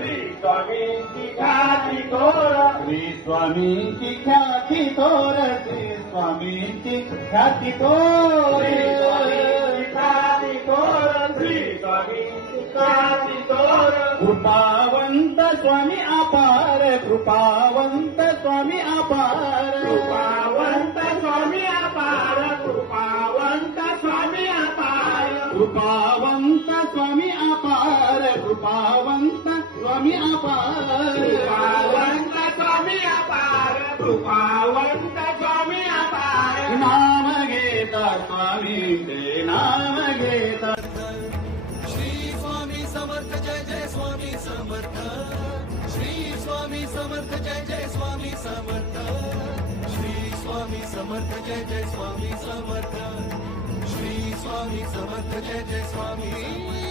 श्री स्वामींची ख्याती थोर, श्री स्वामींची ख्याती थोर, श्री स्वामींची ख्याती थोर, ख्याती थोर, श्री स्वामींची ख्याती थोर. कृपावंत स्वामी अपार, कृपावंत स्वामी अपार, कृपावंत स्वामी अपार, कृपावंत स्वामी अपार, कृपावंत स्वामी अपार, कृपावंत स्वामी अपार, कृपावंत स्वामी अपार, कृपावंत स्वामी अपार. नाम घेता स्वामींचे नाम घेता. श्री स्वामी समर्थ जय जय स्वामी समर्थ, श्री स्वामी समर्थ जय जय स्वामी समर्थ, श्री स्वामी समर्थ जय जय स्वामी समर्थ, श्री स्वामी समर्थ जय जय स्वामी